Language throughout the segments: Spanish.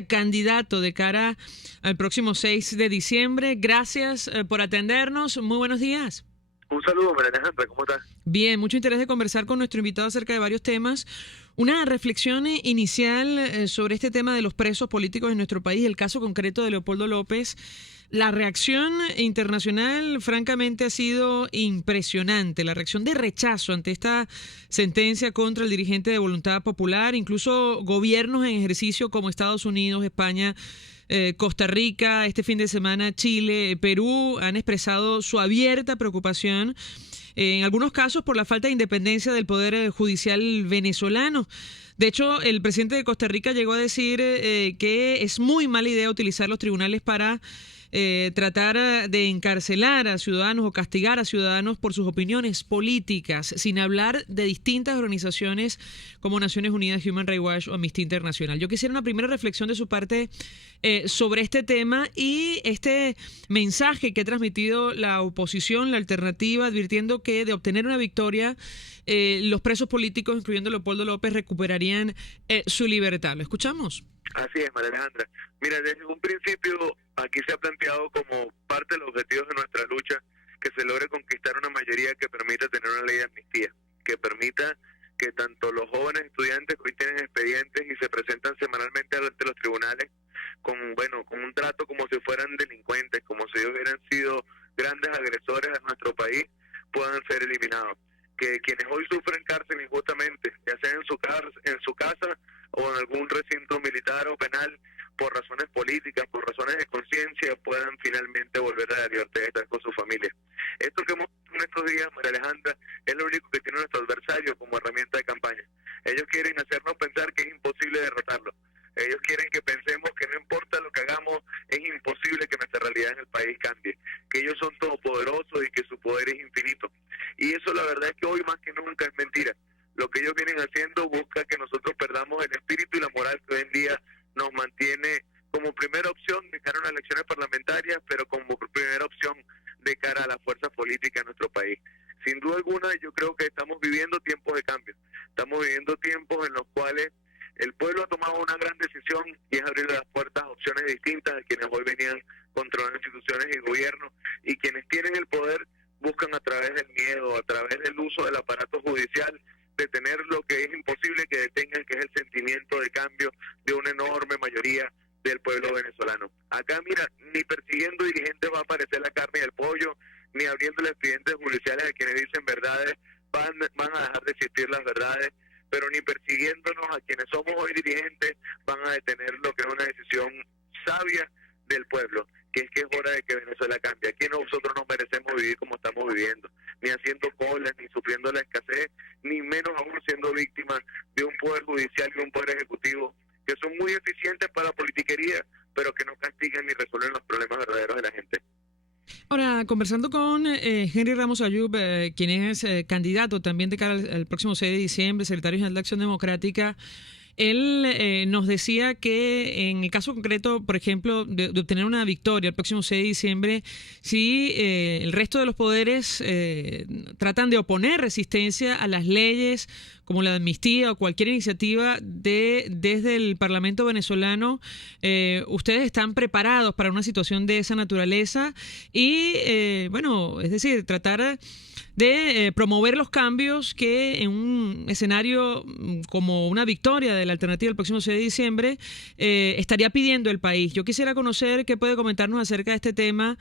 Candidato de cara al próximo 6 de diciembre. Gracias por atendernos. Muy buenos días. Un saludo, María Alejandra, ¿cómo estás? Bien, mucho interés de conversar con nuestro invitado acerca de varios temas. Una reflexión inicial sobre este tema de los presos políticos en nuestro país, el caso concreto de Leopoldo López. La reacción internacional, francamente, ha sido impresionante. La reacción de rechazo ante esta sentencia contra el dirigente de Voluntad Popular, incluso gobiernos en ejercicio como Estados Unidos, España, Costa Rica, este fin de semana Chile, Perú, han expresado su abierta preocupación, en algunos casos por la falta de independencia del Poder Judicial venezolano. De hecho, el presidente de Costa Rica llegó a decir que es muy mala idea utilizar los tribunales para tratar de encarcelar a ciudadanos o castigar a ciudadanos por sus opiniones políticas, sin hablar de distintas organizaciones como Naciones Unidas, Human Rights Watch o Amnistía Internacional. Yo quisiera una primera reflexión de su parte sobre este tema y este mensaje que ha transmitido la oposición, la alternativa, advirtiendo que de obtener una victoria, los presos políticos, incluyendo Leopoldo López, recuperarían su libertad. ¿Lo escuchamos? Así es, María Alejandra. Mira, desde un principio aquí se ha planteado como parte de los objetivos de nuestra lucha que se logre conquistar una mayoría que permita tener una ley de amnistía, que permita que tanto los jóvenes estudiantes que hoy tienen expedientes y se presentan semanalmente ante los tribunales con un trato como si fueran delincuentes, como si ellos hubieran sido grandes agresores a nuestro país, puedan ser eliminados. Que quienes hoy sufren cárcel injustamente, ya sea en su casa o en algún recinto militar o penal, por razones políticas, por razones de conciencia, puedan finalmente volver a la libertad de estar con su familia. Esto que hemos visto en estos días, María Alejandra, es lo único que tiene nuestro adversario como herramienta de campaña. Ellos quieren hacernos pensar que es imposible derrotarlo. Ellos quieren que pensemos que no importa lo que hagamos, es imposible que nuestra realidad en el país cambie, que ellos son todopoderosos y que su poder es infinito. Y eso la verdad es que hoy más que nunca es mentira. Lo que ellos vienen haciendo busca que nosotros perdamos el espíritu y la moral que hoy en día nos mantiene como primera opción de cara a unas elecciones parlamentarias, pero como primera opción de cara a las fuerzas políticas en nuestro país. Sin duda alguna, yo creo que estamos viviendo tiempos de cambio. Estamos viviendo tiempos en los cuales el pueblo ha tomado una gran decisión y es abrir las puertas a opciones distintas a quienes hoy venían controlando instituciones y gobierno, y quienes tienen el poder buscan a través del miedo, a través del uso del aparato judicial, detener lo que es imposible que detengan, que es el sentimiento de cambio de una enorme mayoría del pueblo venezolano. Acá, mira, ni persiguiendo dirigentes va a aparecer la carne y el pollo, ni abriendo expedientes judiciales a quienes dicen verdades van a dejar de existir las verdades, pero ni persiguiéndonos a quienes somos hoy dirigentes van a detener lo que es una decisión sabia del pueblo, que es hora de que Venezuela cambie. Aquí nosotros no merecemos vivir como estamos viviendo, ni haciendo colas, ni sufriendo la escasez, ni menos aún siendo víctimas de un poder judicial y un poder ejecutivo que son muy eficientes para la politiquería, pero que no castigan ni resuelven los problemas verdaderos de la gente. Ahora, conversando con Henry Ramos Ayub, quien es candidato también de cara al próximo 6 de diciembre, secretario general de Acción Democrática, él nos decía que en el caso concreto, por ejemplo, de obtener una victoria el próximo 6 de diciembre, si el resto de los poderes tratan de oponer resistencia a las leyes como la de amnistía o cualquier iniciativa desde el Parlamento venezolano, ustedes están preparados para una situación de esa naturaleza y, es decir, tratar de promover los cambios que en un escenario como una victoria de la alternativa el próximo 6 de diciembre estaría pidiendo el país. Yo quisiera conocer qué puede comentarnos acerca de este tema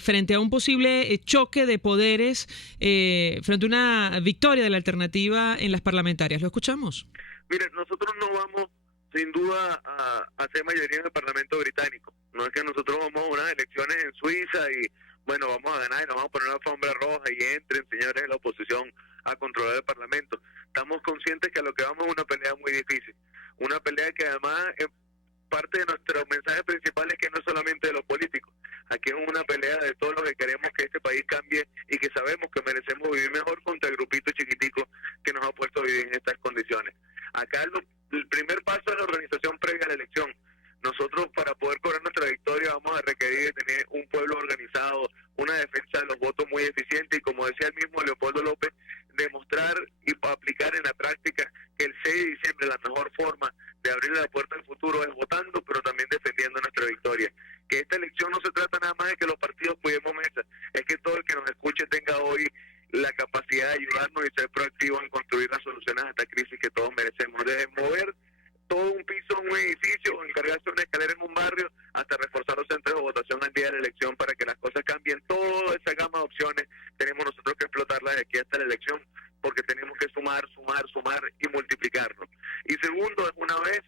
frente a un posible choque de poderes, frente a una victoria de la alternativa en las parlamentarias. ¿Lo escuchamos? Mire, nosotros no vamos sin duda a hacer mayoría en el Parlamento británico. No es que nosotros vamos a unas elecciones en Suiza y vamos a ganar y nos vamos a poner una alfombra roja y entren señores de la oposición a controlar el Parlamento. Estamos conscientes que a lo que vamos es una pelea muy difícil, una pelea que además parte de nuestro mensaje principal es que no es solamente de los políticos, aquí es una pelea de todos los que queremos que este país cambie y que sabemos que merecemos vivir mejor contra el grupito chiquitico que nos ha puesto a vivir en estas condiciones. Acá el primer paso es la organización previa a la elección. Nosotros, para poder cobrar nuestra victoria, vamos a requerir de tener un pueblo organizado, una defensa de los votos muy eficiente y, como decía el mismo Leopoldo López, demostrar y aplicar en la práctica que el 6 de diciembre la mejor forma de abrir la puerta al futuro es votando, pero también colgarse una escalera en un barrio hasta reforzar los centros de votación al día de la elección para que las cosas cambien. Toda esa gama de opciones tenemos nosotros que explotarla de aquí hasta la elección, porque tenemos que sumar y multiplicarnos. Y segundo, es una vez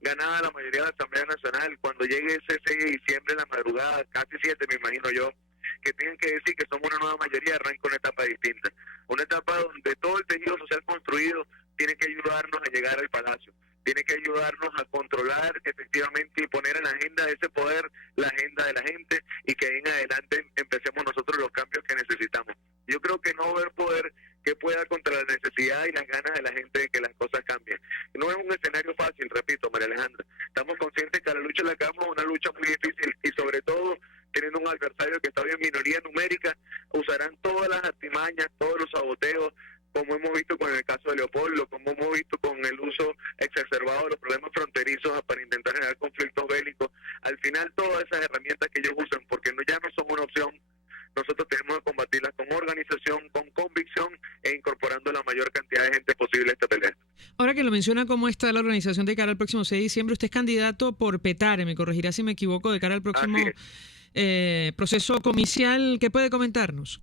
ganada la mayoría de la Asamblea Nacional, cuando llegue ese 6 de diciembre en la madrugada, casi 7 me imagino yo, que tienen que decir que somos una nueva mayoría, arranca una etapa distinta. Una etapa donde todo el tejido social construido tiene que ayudarnos a llegar al palacio, tiene que ayudarnos a controlar efectivamente y poner en la agenda de ese poder la agenda de la gente, y que ahí en adelante empecemos nosotros los cambios que necesitamos. Yo creo que no va a haber poder que pueda contra la necesidad y las ganas de la gente de que las cosas cambien. No es un escenario fácil, repito, María Alejandra. Estamos conscientes que la lucha en la cama es una lucha muy difícil, y sobre todo teniendo un adversario que está en minoría numérica, usarán todas las artimañas, todos los saboteos, como hemos visto con el caso de Leopoldo, como hemos visto con el uso exacerbado de los problemas fronterizos para intentar generar conflictos bélicos. Al final, todas esas herramientas que ellos usan, porque ya no son una opción, nosotros tenemos que combatirlas con organización, con convicción, e incorporando la mayor cantidad de gente posible a esta pelea. Ahora que lo menciona, ¿cómo está la organización de cara al próximo 6 de diciembre? Usted es candidato por Petare, me corregirá si me equivoco, de cara al próximo proceso comicial. ¿Qué puede comentarnos?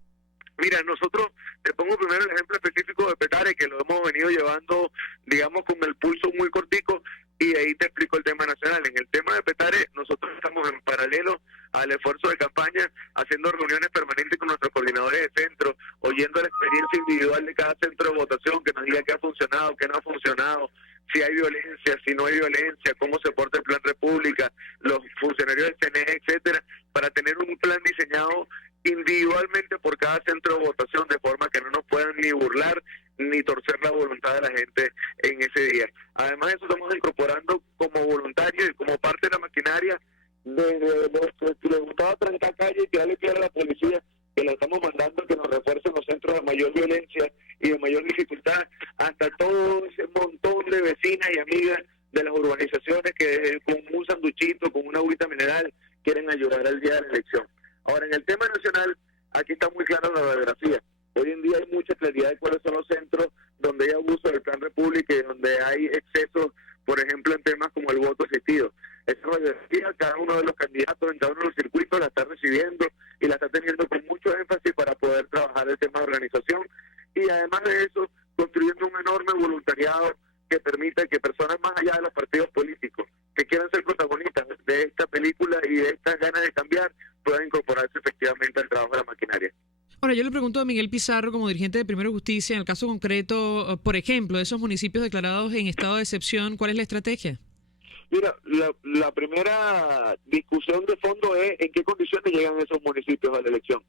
Mira, nosotros, te pongo primero el ejemplo específico de Petare, que lo hemos venido llevando, digamos, con el pulso muy cortico, y ahí te explico el tema nacional. En el tema de Petare, nosotros estamos en paralelo al esfuerzo de campaña, haciendo reuniones permanentes con nuestros coordinadores de centro, oyendo la experiencia individual de cada centro de votación, que nos diga qué ha funcionado, qué no ha funcionado, si hay violencia, si no hay violencia, cómo se porta el Plan República, los funcionarios del CNE, etcétera, para tener un plan diseñado individualmente por cada centro de votación, de forma que no nos puedan ni burlar ni torcer la voluntad de la gente en ese día. Además de eso, estamos incorporando como voluntarios y como parte de la maquinaria de los que les gustaba trancar calle y tirarle piedra a la policía, que la estamos mandando que nos refuercen los centros de mayor violencia y de mayor dificultad, hasta todo ese montón de vecinas y amigas de las urbanizaciones que con un sanduchito, con una agüita mineral, quieren ayudar al día de la elección. Ahora, en el tema nacional, aquí está muy clara la radiografía. Hoy en día hay mucha claridad de cuáles son los centros donde hay abuso del Plan República y donde hay excesos, por ejemplo, en temas como el voto asistido. Esa radiografía, cada uno de los candidatos en cada uno de los circuitos la está recibiendo y la está teniendo con mucho énfasis para poder trabajar el tema de organización, y además de eso, construyendo un enorme voluntariado que permita que personas más allá de los partidos políticos que quieran ser protagonistas de esta película y de estas ganas de cambiar puedan incorporarse efectivamente al trabajo de la maquinaria. Ahora, yo le pregunto a Miguel Pizarro, como dirigente de Primero Justicia, en el caso concreto, por ejemplo, de esos municipios declarados en estado de excepción, ¿cuál es la estrategia? Mira, la primera discusión de fondo es en qué condiciones llegan esos municipios a la elección.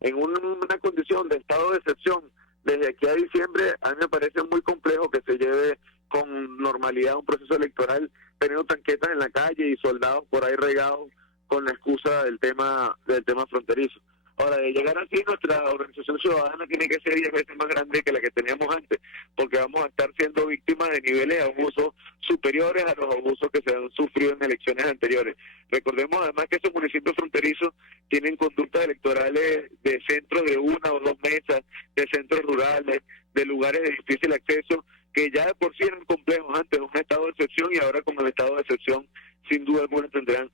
En una condición de estado de excepción, desde aquí a diciembre, a mí me parece muy complejo que se lleve con normalidad un proceso electoral teniendo tanquetas en la calle y soldados por ahí regados con la excusa del tema fronterizo. Ahora, de llegar así, nuestra organización ciudadana tiene que ser 10 veces más grande que la que teníamos antes, porque vamos a estar siendo víctimas de niveles de abuso superiores a los abusos que se han sufrido en elecciones anteriores. Recordemos además que esos municipios fronterizos tienen conductas electorales de centros de 1 o 2 mesas, de centros rurales, de lugares de difícil acceso, que ya de por sí eran complejos antes de un estado de excepción, y ahora con el estado de excepción sin duda alguna tenderán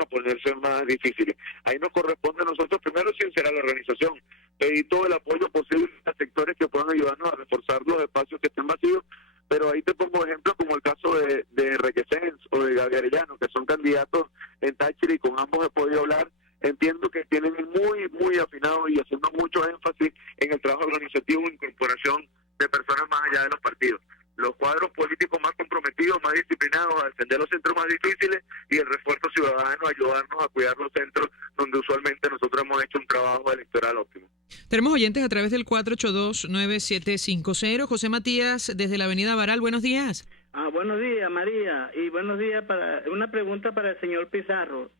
a ponerse más difíciles. Ahí nos corresponde a nosotros primero sincerar la organización, pedir todo el apoyo posible a sectores que puedan ayudarnos a reforzar los espacios que estén vacíos, pero ahí te pongo ejemplos como el caso de Requesens o de Gaby Arellano, que son candidatos en Táchira, y con ambos he podido hablar. Entiendo que tienen muy afinado y haciendo mucho énfasis en el trabajo organizativo e incorporación de personas más allá de los partidos. Los cuadros políticos más comprometidos, más disciplinados a defender los centros más difíciles, y el refuerzo ciudadano a ayudarnos a cuidar los centros donde usualmente nosotros hemos hecho un trabajo electoral óptimo. Tenemos oyentes a través del 482-9750. José Matías, desde la avenida Baral, buenos días. Buenos días, María, y buenos días. Para una pregunta para el señor Pizarro,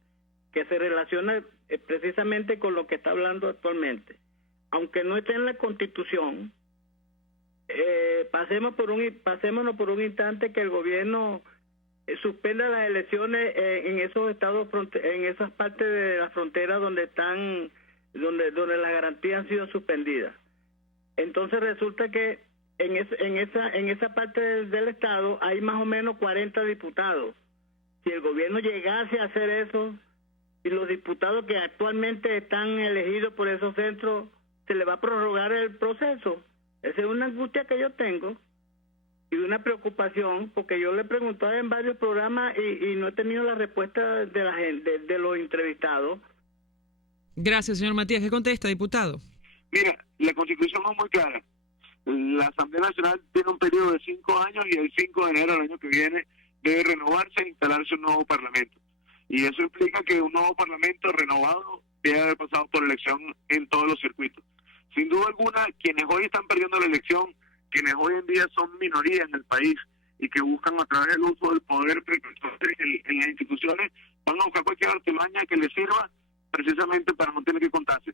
que se relaciona precisamente con lo que está hablando actualmente. Aunque no esté en la Constitución, pasémonos por un instante que el gobierno suspenda las elecciones en esos estados, en esas partes de la frontera donde las garantías han sido suspendidas. Entonces resulta que en esa parte del estado hay más o menos 40 diputados, si el gobierno llegase a hacer eso, y los diputados que actualmente están elegidos por esos centros, se le va a prorrogar el proceso. Esa es una angustia que yo tengo y una preocupación, porque yo le he preguntado en varios programas y no he tenido la respuesta de la gente, de los entrevistados. Gracias, señor Matías. ¿Qué contesta, diputado? Mira, la Constitución es muy clara. La Asamblea Nacional tiene un periodo de 5 años y el 5 de enero del año que viene debe renovarse e instalarse un nuevo parlamento. Y eso implica que un nuevo parlamento renovado debe haber pasado por elección en todos los circuitos. Sin duda alguna, quienes hoy están perdiendo la elección, quienes hoy en día son minorías en el país y que buscan a través del uso del poder en las instituciones, van a buscar cualquier artimaña que les sirva precisamente para no tener que contarse.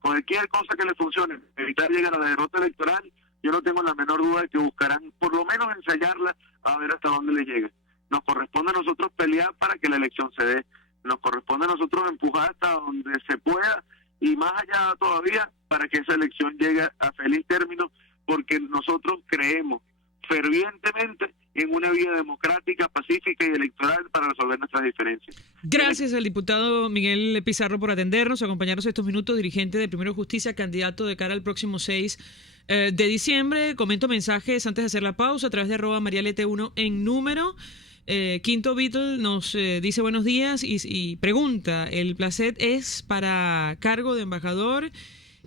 Cualquier cosa que les funcione, evitar llegar a la derrota electoral, yo no tengo la menor duda de que buscarán por lo menos ensayarla a ver hasta dónde les llega. Nos corresponde a nosotros pelear para que la elección se dé, nos corresponde a nosotros empujar hasta donde se pueda y más allá todavía para que esa elección llegue a feliz término, porque nosotros creemos fervientemente en una vía democrática, pacífica y electoral para resolver nuestras diferencias. Gracias al diputado Miguel Pizarro por atendernos, acompañarnos estos minutos, dirigente de Primero Justicia, candidato de cara al próximo 6 de diciembre. Comento mensajes antes de hacer la pausa a través de @marialete1 en número. Quinto Beatle nos dice buenos días y pregunta, ¿el placet es para cargo de embajador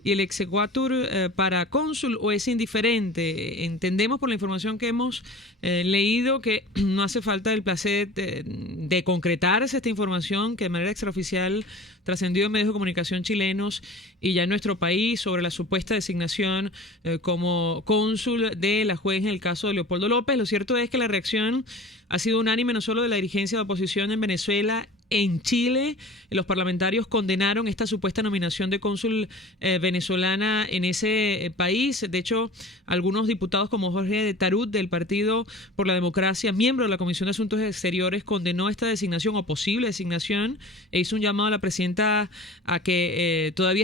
y el exequatur para cónsul o es indiferente? Entendemos por la información que hemos leído que no hace falta el placet de concretarse esta información que de manera extraoficial trascendió en medios de comunicación chilenos y ya en nuestro país sobre la supuesta designación como cónsul de la juez en el caso de Leopoldo López. Lo cierto es que la reacción ha sido unánime no solo de la dirigencia de oposición en Venezuela. En Chile, los parlamentarios condenaron esta supuesta nominación de cónsul venezolana en ese país. De hecho, algunos diputados como Jorge de Tarut del Partido por la Democracia, miembro de la Comisión de Asuntos Exteriores, condenó esta designación o posible designación e hizo un llamado a la presidenta a que todavía